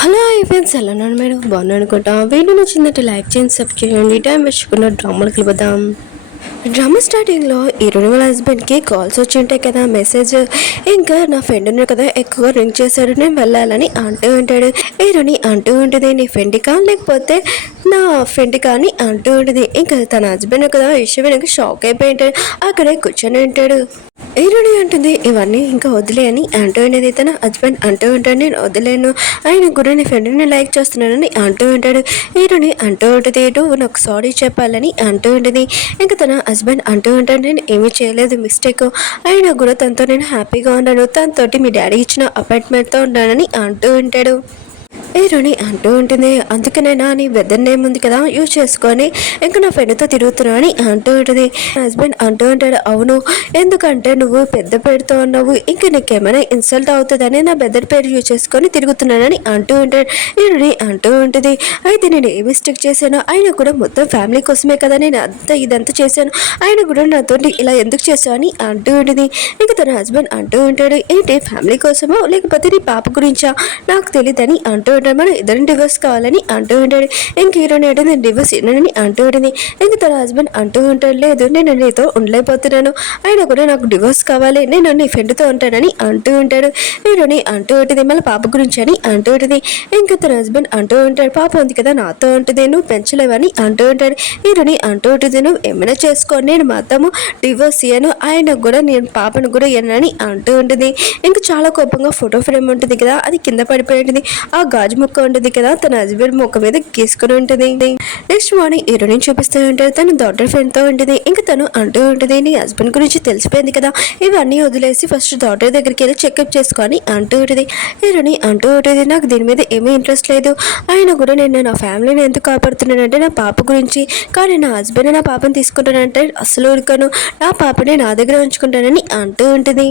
Hello friends, ఎలా ఉన్నాను madam? బాగున్నాను అనుకుంటా. వీడియో నచ్చిందంటే లైక్ చేయండి, సబ్స్క్రైబ్ చేయండి. టైం వేసుకున్న డ్రామాలకు వెళ్ళిపోదాం. డ్రామా స్టార్టింగ్లో హీరోయిన్ వాళ్ళ హస్బెండ్కి కాల్స్ వచ్చి ఉంటాయి కదా, మెసేజ్. ఇంకా నా ఫ్రెండ్ ఉన్నాడు కదా, ఎక్కువ రింగ్ చేశాడు, నేను వెళ్ళాలని అంటూ ఉంటాడు. హీరోని అంటూ ఉంటుంది, నీ ఫ్రెండ్కా లేకపోతే నా ఫ్రెండ్ కానీ అంటూ ఉంటుంది. ఇంకా తన హస్బెండ్ కదా విషయం వెనక షాక్ అయిపోయి ఉంటాడు. అక్కడే కూర్చొని ఉంటాడు. హీరోని అంటుంది, ఇవన్నీ ఇంకా వదిలే అని అంటూ ఉండేది. తన హస్బెండ్ అంటూ ఉంటాడు, నేను వదిలేను, ఆయన కూడా నీ ఫ్రెండ్ని లైక్ చేస్తున్నానని అంటూ ఉంటాడు. హీరోని అంటూ ఉంటుంది, నువ్వు నాకు సారీ చెప్పాలని అంటూ ఉంటుంది. ఇంకా తన హస్బెండ్ అంటూ ఉంటాడు, నేను ఏమీ చేయలేదు, మిస్టేక్, అయినా కూడా తనతో నేను హ్యాపీగా ఉన్నాను, తనతోటి మీ డాడీ ఇచ్చిన అపాయింట్మెంట్తో ఉన్నానని అంటూ ఉంటాడు. హీరోని అంటూ ఉంటుంది, అందుకనేనా నీ వెదర్ నేమ్ ఉంది కదా యూజ్ చేసుకొని ఇంకా నా ఫ్రెండ్తో తిరుగుతున్నా అని అంటూ ఉంటుంది. హస్బెండ్ అంటూ ఉంటాడు, అవును, ఎందుకంటే నువ్వు పెద్ద పేరుతో ఉన్నావు, ఇంకా నీకేమైనా ఇన్సల్ట్ అవుతుందని నా బెదర్ పేరు యూజ్ చేసుకొని తిరుగుతున్నానని అంటూ ఉంటాడు. హీరోని అంటూ ఉంటుంది, అయితే నేను ఏ మిస్టేక్ చేశానో, ఆయన కూడా మొత్తం ఫ్యామిలీ కోసమే కదా నేను ఇదంతా చేశాను, ఆయన కూడా నాతో ఇలా ఎందుకు చేశాను అని అంటూ ఉంటుంది. ఇంకా తన హస్బెండ్ అంటూ ఉంటాడు, ఏంటి ఫ్యామిలీ కోసమో లేకపోతే నీ పాప గురించా నాకు తెలియదని అంటూ ఉంటాడు. మనం ఇద్దరం డివోర్స్ కావాలని అంటూ ఉంటాడు. ఇంక హీరోని అంటే నేను డివోర్స్ ఇవ్వనని అంటూ ఉంటుంది. ఇంక తన హస్బెండ్ అంటూ ఉంటాడు, లేదు నేను నీతో ఉండలేకపోతున్నాను, అయినా కూడా నాకు డివోర్స్ కావాలి, నేను నీ ఫ్రెండ్తో ఉంటానని అంటూ ఉంటాడు. హీరోని అంటూ ఉంటుంది, మళ్ళీ పాప గురించి అని అంటూ ఉంటుంది. ఇంకా తన హస్బెండ్ అంటూ ఉంటాడు, పాప ఉంది కదా నాతో ఉంటుంది, నువ్వు పెంచలేవని అంటూ ఉంటాడు. హీరోని అంటూ ఉంటుంది, నువ్వు ఏమైనా చేసుకో, నేను మాత్రము డివోర్స్ ఇయ్యను, ఆయన కూడా నేను పాపను కూడా ఇయ్యనని అంటూ ఉంటుంది. ఇంకా చాలా కోపంగా ఫోటో ఫ్రేమ్ ఉంటుంది కదా, అది కింద పడిపోయి ఉంటుంది. ఆ గాజు ముక్క ఉంటుంది కదా, తన హస్బెండ్ ముక్క మీద గీసుకుని ఉంటుంది. నెక్స్ట్ మార్నింగ్ హీరోయిన్ చూపిస్తూ ఉంటాడు, తన డాటర్ ఫ్రెండ్తో ఉంటుంది. ఇంకా తను అంటూ ఉంటుంది, నీ హస్బెండ్ గురించి తెలిసిపోయింది కదా, ఇవన్నీ వదిలేసి ఫస్ట్ డాటర్ దగ్గరికి వెళ్ళి చెకప్ చేసుకొని అంటూ ఉంటుంది. హీరోయిన్ అంటూ ఉంటుంది, నాకు దీని మీద ఏమీ ఇంట్రెస్ట్ లేదు, ఆయన కూడా నేను నా ఫ్యామిలీని ఎందుకు కాపాడుతున్నానంటే నా పాప గురించి, కానీ నా హస్బెండ్ నా పాపను తీసుకుంటానంటే అసలు ఉరకను, నా పాపని నా దగ్గర ఉంచుకుంటానని అంటూ ఉంటుంది.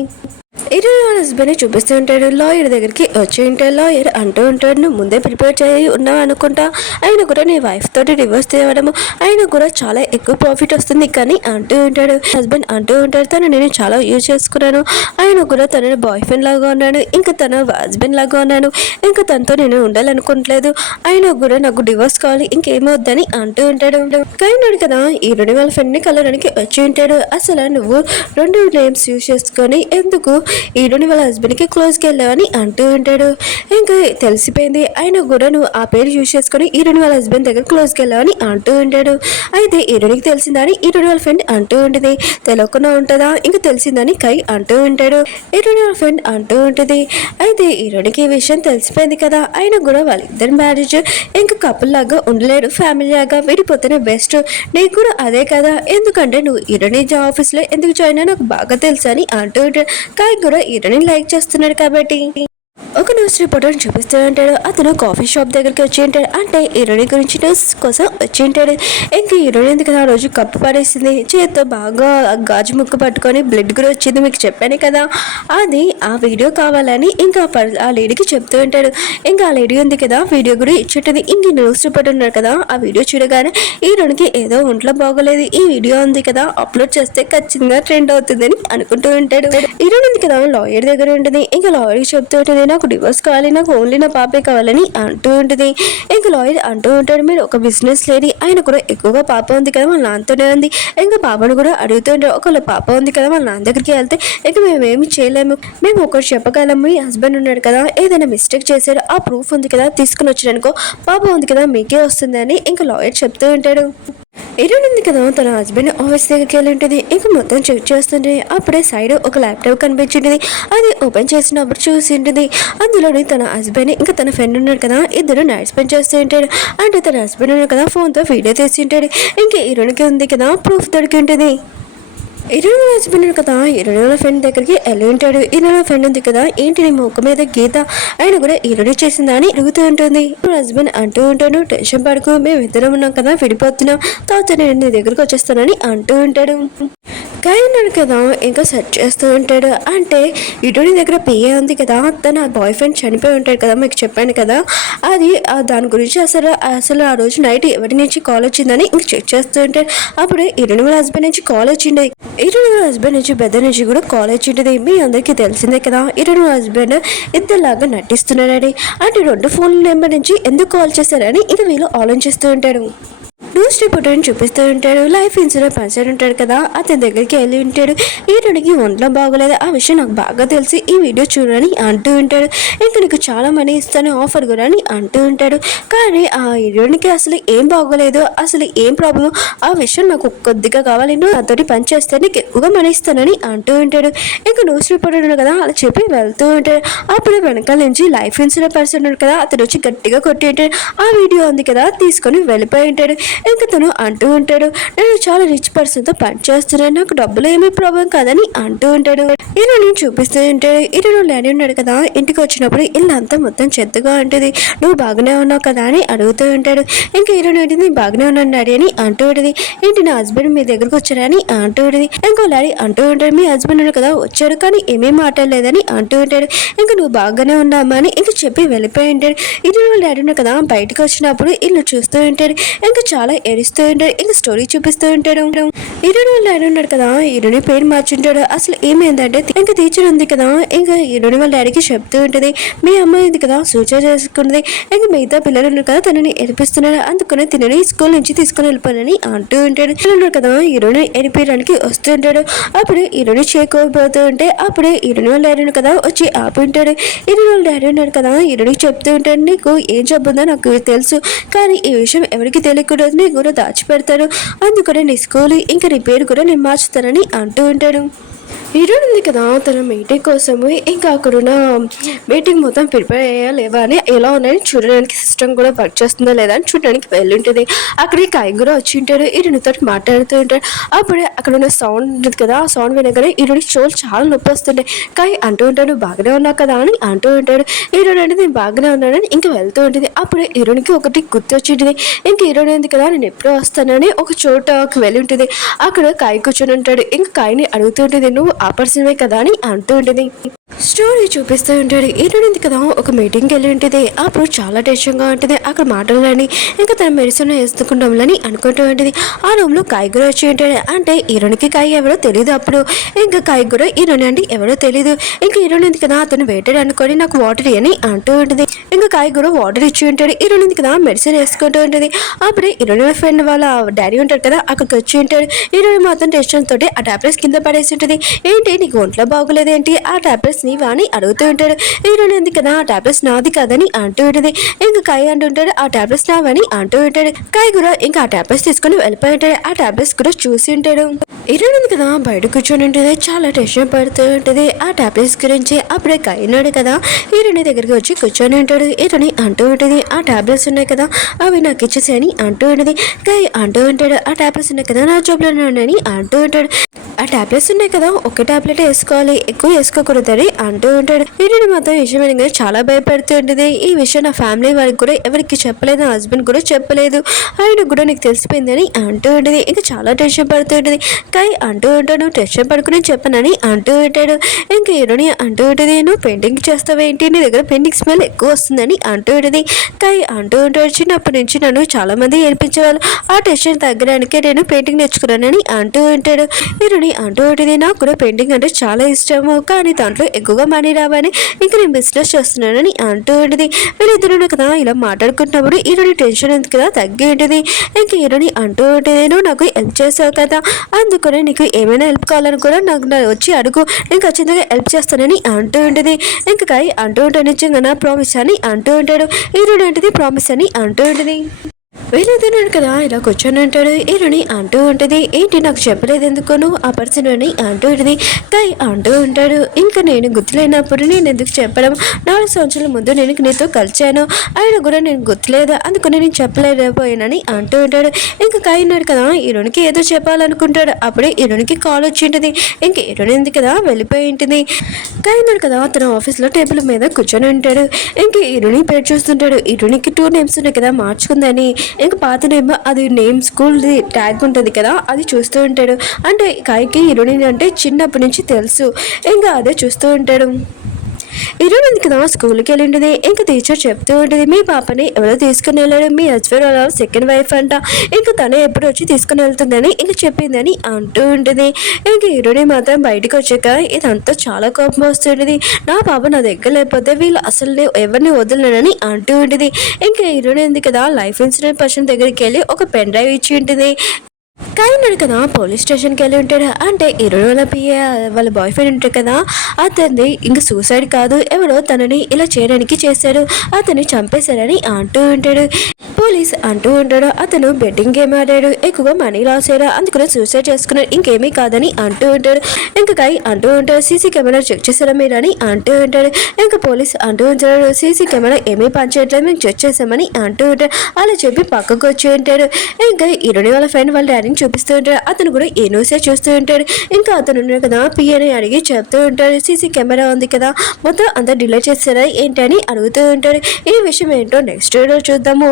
హీరోయిన్ వాళ్ళ హస్బెండ్ చూపిస్తూ ఉంటాడు. లాయర్ దగ్గరికి వచ్చి ఉంటాడు. లాయర్ అంటూ ఉంటాడు, నువ్వు ముందే ప్రిపేర్ చేయి ఉన్నావు అనుకుంటా, ఆయన కూడా నీ వైఫ్ తోటి డివోర్స్ తేవడము, ఆయన కూడా చాలా ఎక్కువ ప్రాఫిట్ వస్తుంది కానీ అంటూ ఉంటాడు. హస్బెండ్ అంటూ ఉంటాడు, తను నేను చాలా యూజ్ చేసుకున్నాను, ఆయన కూడా తన బాయ్ ఫ్రెండ్ లాగా ఉన్నాడు, ఇంకా తన హస్బెండ్ లాగా ఉన్నాను, ఇంకా తనతో నేను ఉండాలనుకోవట్లేదు, ఆయన కూడా నాకు డివోర్స్ కావాలి, ఇంకేమవుద్దని అంటూ ఉంటాడు. కానీ కదా హీరోయిన్ వాళ్ళ ఫ్రెండ్ని కలవడానికి వచ్చి ఉంటాడు. అసలు నువ్వు రెండు నేమ్స్ యూజ్ చేసుకొని ఎందుకు హీరోని వాళ్ళ హస్బెండ్కి క్లోజ్కి వెళ్ళావని అంటూ ఉంటాడు. ఇంకా తెలిసిపోయింది, ఆయన కూడా నువ్వు ఆ పేరు యూజ్ చేసుకొని హీరోని వాళ్ళ హస్బెండ్ దగ్గర క్లోజ్కి వెళ్ళావని అంటూ ఉంటాడు. అయితే హీరోనికి తెలిసిందని హీరోని వాళ్ళ ఫ్రెండ్ అంటూ ఉంటుంది. తెలియకుండా ఉంటుందా, ఇంకా తెలిసిందని కై అంటూ ఉంటాడు. హీరోని వాళ్ళ ఫ్రెండ్ అంటూ ఉంటుంది, అయితే హీరోనికి ఈ విషయం తెలిసిపోయింది కదా, ఆయన కూడా వాళ్ళిద్దరు మ్యారేజ్ ఇంకా కపుల్ లాగా ఉండలేడు, ఫ్యామిలీ లాగా విడిపోతేనే బెస్ట్, నీకు కూడా అదే కదా, ఎందుకంటే నువ్వు హీరోని ఆఫీస్లో ఎందుకు జాయిన్ అయ్యా నాకు బాగా తెలుసు అని అంటూ ఉంటాడు. కాయ్ కూడా హీరోని లైక్ చేస్తున్నాడు కాబట్టి ఒక న్యూస్ రిపోర్టర్ చూపిస్తూ ఉంటాడు. అతను కాఫీ షాప్ దగ్గరికి వచ్చి ఉంటాడు, అంటే హీరోయిన్ గురించి న్యూస్ కోసం వచ్చి ఉంటాడు. ఇంకా హీరోయిన్ ఎందుకు ఆ రోజు కప్పు పడేసింది, చేతితో బాగా గాజు ముక్క పట్టుకొని బ్లడ్ కూడా వచ్చింది, మీకు చెప్పాను కదా, అది ఆ వీడియో కావాలని ఇంకా ఆ లేడీకి చెప్తూ ఉంటాడు. ఇంకా ఆ లేడీ ఉంది కదా వీడియో కూడా ఇచ్చుంటుంది. ఇంక న్యూస్ రిపోర్టర్ ఉన్నాడు కదా, ఆ వీడియో చూడగానే హీరోయిన్కి ఏదో ఒంట్లో బాగోలేదు, ఈ వీడియో ఉంది కదా అప్లోడ్ చేస్తే ఖచ్చితంగా ట్రెండ్ అవుతుందని అనుకుంటూ ఉంటాడు. హీరోయిన్ ఉంది కదా లాయర్ దగ్గర ఉంటుంది. ఇంకా లాయర్కి చెప్తూ ఉంటుంది, నాకు డివోర్స్ కావాలి, నాకు ఓన్లీ నా పాపే కావాలని అంటూ ఉంటుంది. ఇంకా లాయర్ అంటూ ఉంటాడు, మీరు ఒక బిజినెస్ లేడీ, ఆయన కూడా ఎక్కువగా పాప ఉంది కదా వాళ్ళ నాన్నతోనే ఉంది, ఇంకా పాపను కూడా అడుగుతూ ఉంటాడు, ఒకవేళ పాప ఉంది కదా వాళ్ళ నాన్న దగ్గరికి వెళ్తే ఇక మేమేమి చేయలేము, మేము ఒకటి చెప్పగలము, మీ హస్బెండ్ ఉన్నాడు కదా ఏదైనా మిస్టేక్ చేశాడు ఆ ప్రూఫ్ ఉంది కదా తీసుకుని వచ్చాడనుకో పాప ఉంది కదా మీకే వస్తుంది అని ఇంకా లాయర్ చెప్తూ ఉంటాడు. హీరోయిన్ ఉంది కదా తన హస్బెండ్ ఆఫీస్ దగ్గరికి వెళ్ళి ఉంటుంది. ఇంకా మొత్తం చెక్ చేస్తుంటే అప్పుడే సైడ్ ఒక ల్యాప్టాప్ కనిపించింది. అది ఓపెన్ చేసినప్పుడు చూసి ఉంటుంది. అందులోని తన హస్బెండ్ ఇంకా తన ఫ్రెండ్ ఉన్నాడు కదా ఇద్దరు నైట్ స్పెండ్ చేస్తూ ఉంటాడు. అంటే తన హస్బెండ్ ఉన్నాడు కదా ఫోన్తో వీడియో తీసి ఉంటాడు. ఇంకా హీరోయిన్కి ఉంది కదా ప్రూఫ్ దొరికి ఉంటుంది. హీరోయిన్ హస్బెండ్ కదా హీరోయిన్ ఫ్రెండ్ దగ్గరికి వెళ్ళి ఉంటాడు. హీరోయిన్ ఫ్రెండ్ ఉంది కదా ఏంటి నీ ముఖం మీద గీత, ఆయన కూడా హీరోయిన్ చేసిందా అని అడుగుతూ ఉంటుంది. హస్బెండ్ అంటూ ఉంటాడు, టెన్షన్ పడుకు, మేము ఇద్దరం ఉన్నాం కదా విడిపోతున్నాం, తర్వాత నేను నీ దగ్గరకు వచ్చేస్తానని అంటూ ఉంటాడు. కాయన్నాడు కదా ఇంకా సెర్చ్ చేస్తూ ఉంటాడు. అంటే ఇటుని దగ్గర పిఏ ఉంది కదా, తన బాయ్ ఫ్రెండ్ చనిపోయి ఉంటాడు కదా, మీకు చెప్పాను కదా, అది దాని గురించి అసలు ఆ రోజు నైట్ ఎవరి నుంచి కాల్ వచ్చిందని ఇంక చెక్ చేస్తూ ఉంటాడు. అప్పుడే ఇరుని వాళ్ళ హస్బెండ్ నుంచి కాల్ వచ్చిండే. ఇరుని వాళ్ళ హస్బెండ్ నుంచి పెద్ద నుంచి కూడా కాల్ వచ్చింటుంది. మీ అందరికీ తెలిసిందే కదా, ఇరుని వాళ్ళ హస్బెండ్ ఇద్దరులాగా నటిస్తున్నాడని. అంటే 2 ఫోన్ నెంబర్ నుంచి ఎందుకు కాల్ చేశారని ఇంక వీళ్ళు ఆలోచిస్తూ ఉంటాడు. న్యూస్ రిపోర్టర్ని చూపిస్తూ ఉంటాడు. లైఫ్ ఇన్సూరెన్స్ పర్సన్ ఉంటాడు కదా, అతని దగ్గరికి వెళ్ళి ఉంటాడు. ఈరుడికి ఒంట్లో బాగోలేదు, ఆ విషయం నాకు బాగా తెలిసి ఈ వీడియో చూడని అంటూ ఉంటాడు. ఇంకా నీకు చాలా మనీ ఇస్తాను ఆఫర్ కూడా అని అంటూ ఉంటాడు. కానీ ఆ ఈరుడికి అసలు ఏం బాగోలేదు, అసలు ఏం ప్రాబ్లం, ఆ విషయం నాకు కొద్దిగా కావాలి, నువ్వు నాతోటి పని చేస్తే నీకు ఎక్కువగా మనీ ఇస్తానని అంటూ ఉంటాడు. ఇంకా న్యూస్ రిపోర్టర్ కదా అలా చెప్పి వెళ్తూ ఉంటాడు. అప్పుడు వెనకాల నుంచి లైఫ్ ఇన్సూరెన్స్ పర్సన్ ఉన్నాడు కదా, అతను వచ్చి గట్టిగా కొట్టి ఉంటాడు. ఆ వీడియో ఉంది కదా తీసుకొని వెళ్ళిపోయి ఉంటాడు. ఇంకా తను అంటూ ఉంటాడు, నేను చాలా రిచ్ పర్సన్తో పని చేస్తున్నాను, నాకు డబ్బులు ఏమీ ప్రాబ్లం కాదని అంటూ ఉంటాడు. నేను చూపిస్తూ ఉంటాడు. ఇరును డాడీ ఉన్నాడు కదా, ఇంటికి వచ్చినప్పుడు ఇల్లంతా మొత్తం చెత్తగా ఉంటుంది, నువ్వు బాగానే ఉన్నావు కదా అని అడుగుతూ ఉంటాడు. ఇంకా ఇరును ఏంటిది బాగానే ఉన్నాను డాడీ అని అంటూ ఉంటుంది. ఏంటి నా హస్బెండ్ మీ దగ్గరకు వచ్చారని అంటూ ఉంటుంది. ఇంకో డాడీ అంటూ ఉంటాడు, మీ హస్బెండ్ ఉన్నాడు కదా వచ్చాడు కానీ ఏమేం మాట్లాడలేదని అంటూ ఉంటాడు. ఇంకా నువ్వు బాగానే ఉన్నామా అని ఇంక చెప్పి వెళ్ళిపోయి ఉంటాడు. ఇరును డాడీ ఉన్నాడు కదా బయటకు వచ్చినప్పుడు ఇల్లు చూస్తూ ఉంటాడు. ఇంకా చాలా ఏడుస్తూ ఉంటాడు. ఇంకా స్టోరీ చూపిస్తూ ఉంటాడు. ఇరుని వాళ్ళ డాడీ ఉన్నాడు కదా, ఇరుని పేరు మార్చుంటాడు. అసలు ఏమైందంటే ఇంకా టీచర్ ఉంది కదా, ఇంకా ఇరుని వాళ్ళ డాడీకి చెప్తూ ఉంటుంది, మీ అమ్మాయి ఉంది కదా సూచన చేసుకున్నది, ఇంకా మిగతా పిల్లలు ఉన్నారు కదా తనని ఎరిపిస్తున్నారు, అందుకని తినని స్కూల్ నుంచి తీసుకుని వెళ్ళిపోయాలని అంటూ ఉంటాడు. ఉన్నాడు కదా ఇరుని ఎరిపించడానికి వస్తూ ఉంటాడు. అప్పుడు ఇరుని చేకోబోతూ ఉంటే అప్పుడే ఇరుని వాళ్ళ డాడీ కదా వచ్చి ఆపి ఉంటాడు. ఇరుని వాళ్ళ డాడీ ఉన్నాడు కదా ఇరునికి చెప్తూ ఉంటాడు, నీకు ఏం జబ్బుందో నాకు తెలుసు, కానీ ఈ విషయం ఎవరికి తెలియకూడదు, నీ కూడా దాచిపెడతాను, అందుకనే నీ స్కూల్ ఇంకా నీ పేరు కూడా నేను మార్చుతానని అంటూ ఉంటాడు. హీరోయిన్ ఉంది కదా తన మీటింగ్ కోసము ఇంకా అక్కడున్న మీటింగ్ మొత్తం ప్రిపేర్ అయ్యా లేవా అని ఎలా ఉన్నాయని చూడడానికి సిస్టమ్ కూడా వర్క్ చేస్తుందా లేదా అని చూడడానికి వెళ్ళుంటుంది. అక్కడికి కాయ కూడా వచ్చి ఉంటాడు. హీరోయిన్తో మాట్లాడుతూ ఉంటాడు. అప్పుడే అక్కడ ఉన్న సౌండ్ ఉంటుంది కదా, ఆ సౌండ్ వినగానే హీరోయిన్ చెవులు చాలా నొప్పి వస్తుంటాయి. కాయ అంటూ ఉంటాడు, బాగానే ఉన్నావు కదా అని అంటూ ఉంటాడు. హీరోయిన్ అంటే నేను బాగానే ఉన్నానని ఇంకా వెళ్తూ ఉంటుంది. అప్పుడే హీరోయిన్కి ఒకటి గుర్తు వచ్చి ఉంటుంది. ఇంకా హీరోయిన్ ఉంది కదా నేను ఎప్పుడూ వస్తానని ఒక చోటకి వెళ్ళి ఉంటుంది. అక్కడ కాయ కూర్చొని ఉంటాడు. ఇంకా కాయని అడుగుతూ ఉంటుంది, నువ్వు ఆ పర్సన్వే కదా అని అంటూ ఉంటుంది. స్టోరీ చూపిస్తూ ఉంటాడు. హీరోయిన్ కదా ఒక మీటింగ్కి వెళ్ళి ఉంటుంది. అప్పుడు చాలా టెన్షన్గా ఉంటుంది. అక్కడ మాటలని ఇంకా తన మెడిసిన్ వేసుకుంటాంలని అనుకుంటూ ఉంటుంది. ఆ రూమ్లో కాయగూర వచ్చి ఉంటాడు. అంటే హీరోయిన్కి కాయ ఎవరో తెలియదు. అప్పుడు ఇంకా కాయగూర హీరోయిన్ అంటే ఎవరో తెలియదు. ఇంకా హీరోయిన్ కదా అతను వేటాడు అనుకొని నాకు వాటర్ అని అంటూ ఉంటుంది. ఇంకా కాయగూర వాటర్ ఇచ్చి ఉంటాడు. హీరోయిన్ కదా మెడిసిన్ వేసుకుంటూ ఉంటుంది. అప్పుడే హీరోయిన్ ఫ్రెండ్ వాళ్ళ డాడీ ఉంటాడు కదా అక్కడికి వచ్చి ఉంటాడు. హీరోయిన్ మాత్రం టెన్షన్ తోటి ఆ టాబ్లెట్స్ కింద పడేసి ఉంటుంది. ఏంటి నీకు ఒంట్లో బాగోలేదు ఏంటి, ఆ టాబ్లెట్స్ నీవా అని అడుగుతూ ఉంటాడు. హీరోయిన్ ఉంది కదా ఆ టాబ్లెట్స్ నాది కాదని అంటూ ఉంటుంది. ఇంకా కాయ అంటుంటాడు, ఆ టాబ్లెట్స్ నావని అంటూ ఉంటాడు. కాయ కూడా ఇంకా ఆ టాబ్లెట్స్ తీసుకొని వెళ్ళిపోయి ఉంటాడు. ఆ టాబ్లెట్స్ కూడా చూసి ఉంటాడు. హీరోయిన్ ఉంది కదా బయట కూర్చొని ఉంటుంది. చాలా టెన్షన్ పడుతూ ఉంటుంది ఆ టాబ్లెట్స్ గురించి. అప్పుడే కాయ ఉన్నాడు కదా హీరోయిన్ దగ్గరికి వచ్చి కూర్చొని ఉంటాడు. హీరోయిన్ అంటూ ఉంటుంది, ఆ టాబ్లెట్స్ ఉన్నాయి కదా అవి నాకు ఇచ్చేసి అని అంటూ ఉంటుంది. కాయ అంటూ ఉంటాడు, ఆ టాబ్లెట్స్ ఉన్నాయి కదా నా జోబులో ఉన్నాయని అంటూ ఉంటాడు. ఆ టాబ్లెట్స్ ఉన్నాయి కదా ఒక టాబ్లెట్ వేసుకోవాలి, ఎక్కువ వేసుకోకూడదని అంటూ ఉంటాడు. హీరోయిన్ మాత్రం విషయం చాలా భయపడుతూ ఉంటుంది. ఈ విషయం నా ఫ్యామిలీ వారికి కూడా ఎవరికి చెప్పలేదు, నా హస్బెండ్ కూడా చెప్పలేదు, ఆయన కూడా నీకు తెలిసిపోయిందని అంటూ ఉంటుంది. ఇంకా చాలా టెన్షన్ పడుతూ ఉంటుంది. కాయ్ అంటూ ఉంటాడు, టెన్షన్ పడుకుని చెప్పనని అంటూ ఉంటాడు. ఇంకా హీరోయిన్ అంటూ ఉంటుంది, నువ్వు పెయింటింగ్ చేస్తావేంటి, నీ దగ్గర పెయింటింగ్ స్మెల్ ఎక్కువ వస్తుందని అంటూ ఉంటుంది. కాయ్ అంటూ ఉంటాడు, చిన్నప్పటి నుంచి నన్ను చాలా మంది ఏర్పించేవాళ్ళు, ఆ టెన్షన్ తగ్గడానికే నేను పెయింటింగ్ నేర్చుకున్నానని అంటూ ఉంటాడు. హీరోయిన్ అంటూ ఉంటుంది, నాకు కూడా పెయింటింగ్ అంటే చాలా ఇష్టము, కానీ దాంట్లో ఎక్కువగా మనీ రావని ఇంకా నేను బిజినెస్ చేస్తున్నానని అంటూ ఉంటుంది. వీళ్ళిద్దరు కదా ఇలా మాట్లాడుకుంటున్నప్పుడు హీరోయిన్ టెన్షన్ ఉంది కదా తగ్గి ఉంటుంది. ఇంక హీరోయిన్ అంటూ ఉంటుంది, నువ్వు నాకు హెల్ప్ చేసావు కదా, అందుకనే నీకు ఏమైనా హెల్ప్ కావాలని కూడా నాకు వచ్చి అడుగు, నేను ఖచ్చితంగా హెల్ప్ చేస్తానని అంటూ ఉంటుంది. ఇంకా కాయ్ అంటూ ఉంటాడు, నిజంగా నా ప్రామిస్ అని అంటూ ఉంటాడు. హీరోయిన్ అంటే ప్రామిస్ అని అంటూ ఉంటుంది. వీళ్ళిద్దరు కదా ఇలా కూర్చొని ఉంటాడు. హీరోయిన్ అంటూ ఉంటుంది, ఏంటి నాకు చెప్పలేదు ఎందుకోను ఆ పర్సన్ అని అంటూ ఉంటుంది. కాయ్ అంటూ ఉంటాడు, ఇంకా నేను గుర్తులేనప్పుడు నేను ఎందుకు చెప్పడం, 4 సంవత్సరాల ముందు నేను నీతో కలిచాను, ఆయన కూడా నేను గుర్తులేదు, అందుకని నేను చెప్పలేకపోయానని అంటూ ఉంటాడు. ఇంకా కాయ్ ఉన్నాడు కదా హీరోయిన్కి ఏదో చెప్పాలనుకుంటాడు. అప్పుడే హీరోయిన్కి కాల్ వచ్చి ఉంటుంది. ఇంక హీరోయిన్ ఉంది కదా వెళ్ళిపోయి ఉంటుంది. కాయ్ ఉన్నాడు కదా తన ఆఫీస్లో టేబుల్ మీద కూర్చొని ఉంటాడు. ఇంక హీరోయిన్ పేరు చూస్తుంటాడు. హీరోయిన్కి 2 నేమ్స్ ఉన్నాయి కదా మార్చుకుందని. ఇంకా పాతనేమో అది నేమ్ స్కూల్ ట్యాగ్ ఉంటుంది కదా, అది చూస్తూ ఉంటాడు. అంటే కాయకి హీరోయిన్ అంటే చిన్నప్పటి నుంచి తెలుసు. ఇంకా అదే చూస్తూ ఉంటాడు. ఈరోజు కదా స్కూల్కి వెళ్ళింటుంది. ఇంకా టీచర్ చెప్తూ ఉంటుంది, మీ పాపని ఎవరో తీసుకుని వెళ్ళాడు, మీ హస్బెండ్ వాళ్ళ సెకండ్ వైఫ్ అంట, ఇంకా తనే ఎప్పుడు వచ్చి తీసుకుని వెళ్తుందని ఇంకా చెప్పిందని అంటూ ఉంటుంది. ఇంకా హీరోని మాత్రం బయటకు వచ్చాక ఇదంతా చాలా కోపం వస్తుంటుంది. నా పాప నా దగ్గర లేకపోతే వీళ్ళు అసలు ఎవరిని వదలనని అంటూ ఉంటుంది. ఇంకా హీరోని ఉంది కదా లైఫ్ ఇన్సూరెన్స్ పర్సన్ దగ్గరికి వెళ్ళి ఒక పెన్ డ్రైవ్ ఇచ్చి ఉంటుంది. కాయన్నాడు కదా పోలీస్ స్టేషన్కి వెళ్ళి ఉంటాడు. అంటే ఇరవై వాళ్ళ పిఏ వాళ్ళ బాయ్ ఫ్రెండ్ ఉంటాడు కదా, అతన్ని ఇంక సూసైడ్ కాదు, ఎవడో తనని ఇలా చేయడానికి చేశాడు, అతన్ని చంపేశారని అంటూ ఉంటాడు. పోలీస్ అంటూ ఉంటాడు, అతను బెట్టింగ్ గేమ్ ఆడాడు, ఎక్కువగా మనీ లాస్ అయ్యాడు, అందుకని సూసైడ్ చేసుకున్నాడు, ఇంకేమీ కాదని అంటూ ఉంటాడు. ఇంకా కాయ అంటూ ఉంటాడు, సీసీ కెమెరా చెక్ చేశారా మీరు అని అంటూ ఉంటాడు. ఇంకా పోలీస్ అంటూ ఉంటాడు, సీసీ కెమెరా ఏమీ పనిచేయట్లేదు, మేము చెక్ చేసామని అంటూ ఉంటాడు. అలా చెప్పి పక్కకు వచ్చి ఉంటాడు. ఇంకా ఇరుని వాళ్ళ ఫ్రెండ్ వాళ్ళ డాడీని చూపిస్తూ ఉంటాడు. అతను కూడా ఏ న్యూసే చూస్తూ ఉంటాడు. ఇంకా అతను ఉన్నాడు కదా పిఏని అడిగి చెప్తూ ఉంటాడు, సీసీ కెమెరా ఉంది కదా మొత్తం అంతా డిలీట్ చేస్తారా ఏంటని అడుగుతూ ఉంటాడు. ఈ విషయం ఏంటో నెక్స్ట్ వీడియో చూద్దాము.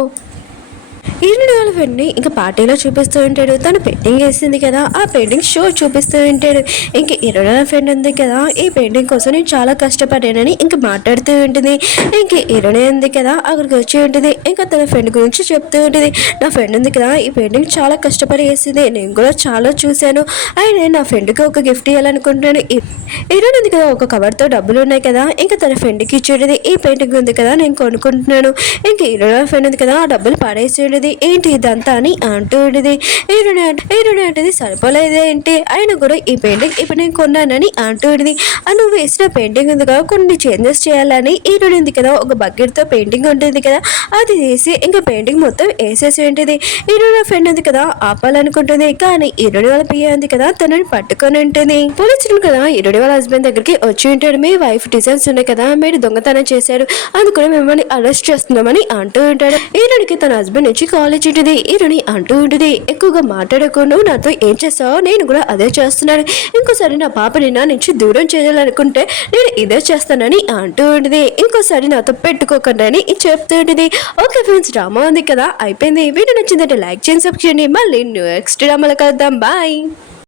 ఈరుని వాళ్ళ ఫ్రెండ్ని ఇంకా పార్టీలో చూపిస్తూ ఉంటాడు. తను పెయింటింగ్ వేసింది కదా, ఆ పెయింటింగ్ షో చూపిస్తూ ఉంటాడు. ఇంకా ఇరుని వాళ్ళ ఫ్రెండ్ ఉంది కదా, ఈ పెయింటింగ్ కోసం నేను చాలా కష్టపడానని ఇంకా మాట్లాడుతూ ఉంటుంది. ఇంక ఇరుని ఉంది కదా అక్కడికి వచ్చి ఉంటుంది. ఇంకా తన ఫ్రెండ్ గురించి చెప్తూ ఉంటుంది, నా ఫ్రెండ్ ఉంది కదా ఈ పెయింటింగ్ చాలా కష్టపడి వేసింది, నేను కూడా చాలా చూశాను, ఆయన నా ఫ్రెండ్కి ఒక గిఫ్ట్ ఇవ్వాలనుకుంటున్నాను. ఇరుని ఉంది కదా ఒక కవర్తో డబ్బులు ఉన్నాయి కదా, ఇంకా తన ఫ్రెండ్కి ఇచ్చేది, ఈ పెయింటింగ్ ఉంది కదా నేను కొనుక్కుంటున్నాను. ఇంకా ఇరుని వాళ్ళ ఫ్రెండ్ ఉంది కదా ఆ డబ్బులు పాడేసి ఏంటి ఇదంతా అని అంటూ ఉండేది. ఈరుని అంటది సరిపోలేదు ఏంటి, ఆయన కూడా ఈ పెయింటింగ్ ఇప్పుడు నేను కొన్నానని అంటూ ఉండేది. నువ్వు వేసిన పెయింటింగ్ ఉంది కదా కొన్ని చేంజెస్ చేయాలని ఈరుని ఉంది కదా ఒక బకెట్తో పెయింటింగ్ ఉంటుంది కదా అది తీసి ఇంకా పెయింటింగ్ మొత్తం వేసేసి ఉంటుంది. ఈరుని ఫ్రెండ్ ఉంది కదా ఆపాలనుకుంటుంది, కానీ ఈరుని వాళ్ళ పియ్య ఉంది కదా తనని పట్టుకొని ఉంటుంది. పోలీసులు కదా ఈరుని వాళ్ళ హస్బెండ్ దగ్గరికి వచ్చి ఉంటాడు, మీ వైఫ్ డిజైన్స్ ఉన్నాయి కదా మీరు దొంగతనం చేశారు, అందుకని మిమ్మల్ని అరెస్ట్ చేస్తున్నామని అంటూ ఉంటాడు. ఈరునికి తన హస్బెండ్ నుంచి కాలేజ్ ఉంటుంది. ఈరుని అంటూ ఉంటుంది, ఎక్కువగా మాట్లాడకుండా నాతో ఏం చేస్తావో నేను కూడా అదే చేస్తున్నాను, ఇంకోసారి నా పాపని నా నుంచి దూరం చేయాలనుకుంటే నేను ఇదే చేస్తానని అంటూ ఉంటుంది. ఇంకోసారి నాతో పెట్టుకోకుండా అని చెప్తూ ఉంటుంది. ఓకే ఫ్రెండ్స్, డ్రామా ఉంది కదా అయిపోయింది. వీడియో నచ్చిందంటే లైక్ చేయండి, సబ్స్క్రైబ్ చేయండి. మళ్ళీ నెక్స్ట్ డ్రామాలో కలుద్దాం. బాయ్.